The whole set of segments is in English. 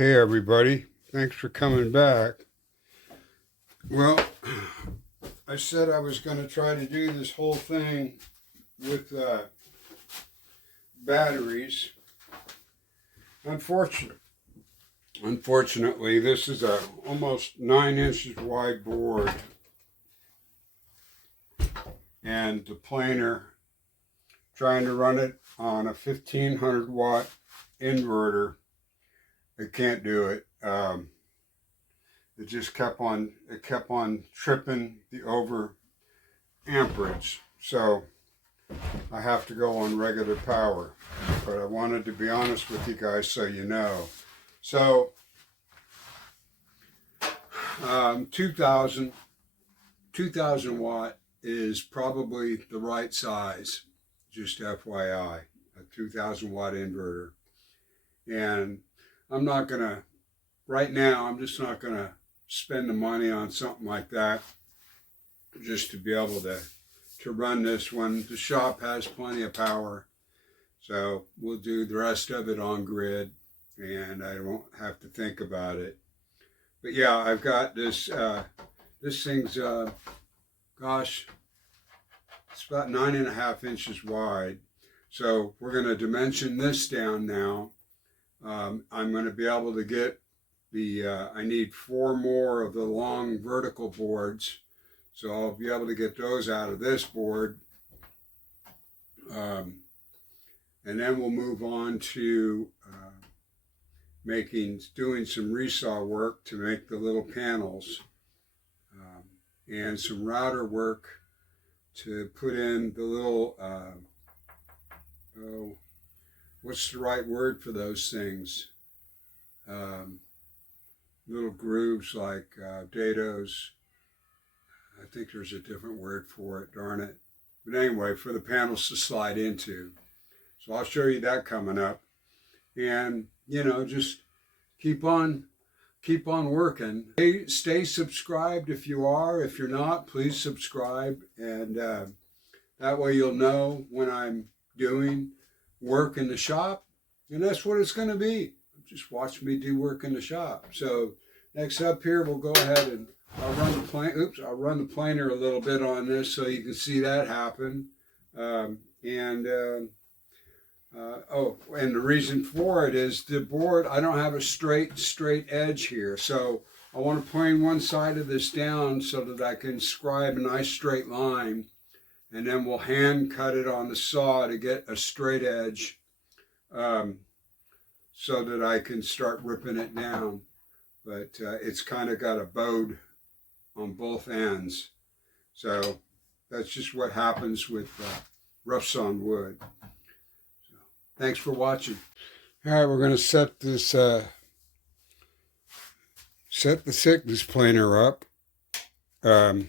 Hey everybody, thanks for coming back. Well, I said I was going to try to do this whole thing with batteries. Unfortunately, this is a almost 9 inches wide board, and the planer, trying to run it on a 1500 watt inverter, it can't do it. It just kept on tripping the over amperage. So I have to go on regular power. But I wanted to be honest with you guys so you know. So 2000 watt is probably the right size, just FYI, a 2000 watt inverter. And I'm not gonna, right now, I'm just not gonna spend the money on something like that just to be able to run this when the shop has plenty of power. So we'll do the rest of it on grid and I won't have to think about it. But yeah, I've got this, this thing's, gosh, it's about 9.5 inches wide. So we're gonna dimension this down now. I'm going to be able to get the, I need 4 more of the long vertical boards. So I'll be able to get those out of this board. And then we'll move on to doing some resaw work to make the little panels. And some router work to put in the little, what's the right word for those things? Little grooves like dados. I think there's a different word for it, darn it. But anyway, for the panels to slide into. So I'll show you that coming up. And, you know, just keep on working. Stay subscribed if you are. If you're not, please subscribe. And that way you'll know when I'm doing work in the shop. And that's what it's going to be. Just watch me do work in the shop. So next up here, we'll go ahead and I'll run the planer a little bit on this so you can see that happen. And the reason for it is the board, I don't have a straight edge here. So I want to plane one side of this down so that I can scribe a nice straight line. And then we'll hand cut it on the saw to get a straight edge. So that I can start ripping it down. But it's kind of got a bowed on both ends. So that's just what happens with rough sawn wood. So, thanks for watching. All right, we're going to set this, set the thickness planer up. I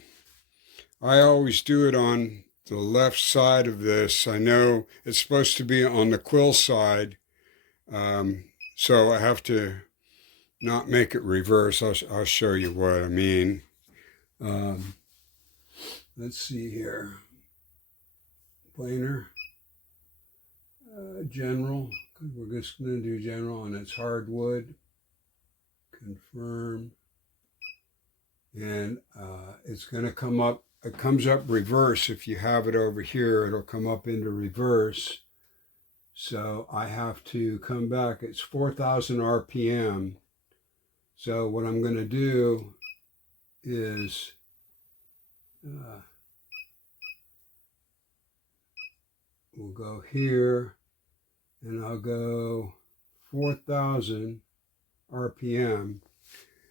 always do it on the left side of this. I know it's supposed to be on the quill side. So I have to not make it reverse. I'll show you what I mean. Let's see here. Planer, general. We're just going to do general, and it's hardwood. Confirm. And it's going to come up. It comes up reverse. If you have it over here, it'll come up into reverse. So I have to come back. It's 4,000 RPM. So what I'm going to do is we'll go here and I'll go 4,000 RPM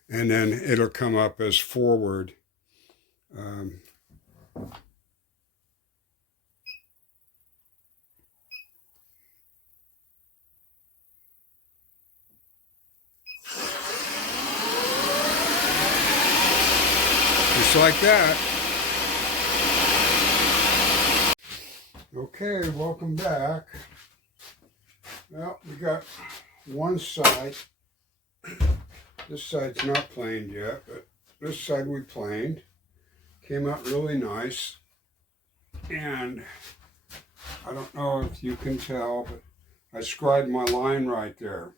and then it'll come up as forward. Just like that. Okay, welcome back. Well, we got one side. This side's not planed yet, but this side we planed. Came out really nice. And I don't know if you can tell, but I scribed my line right there.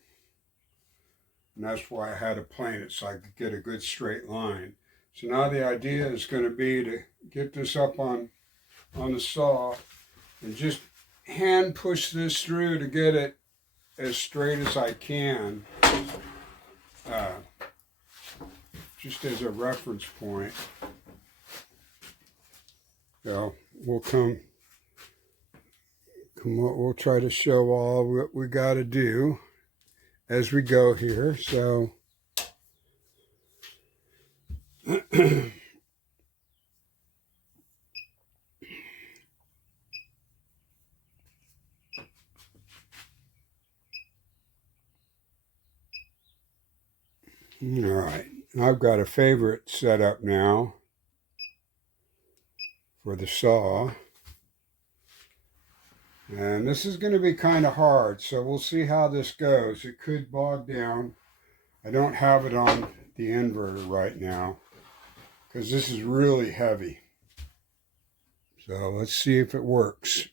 And that's why I had to plane it so I could get a good straight line. So now the idea is going to be to get this up on the saw and just hand push this through to get it as straight as I can, just as a reference point. So we'll try to show all what we got to do as we go here. So all right, I've got a favorite set up now for the saw. And this is going to be kind of hard, so we'll see how this goes. It could bog down. I don't have it on the inverter right now because this is really heavy. So let's see if it works.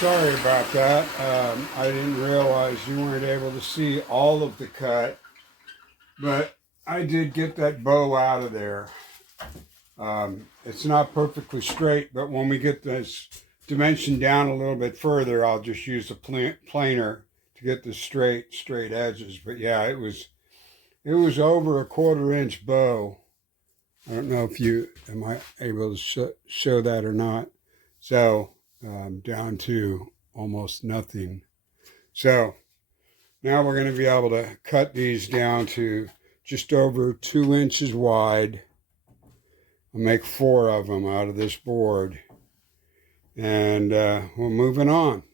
Sorry about that. I didn't realize you weren't able to see all of the cut, but I did get that bow out of there. It's not perfectly straight, but when we get this dimension down a little bit further, I'll just use the planer to get the straight edges. But yeah, it was over a 1/4 inch bow. I don't know if am I able to show that or not. So down to almost nothing. So now we're going to be able to cut these down to just over 2 inches wide. I'll make 4 of them out of this board. And we're moving on.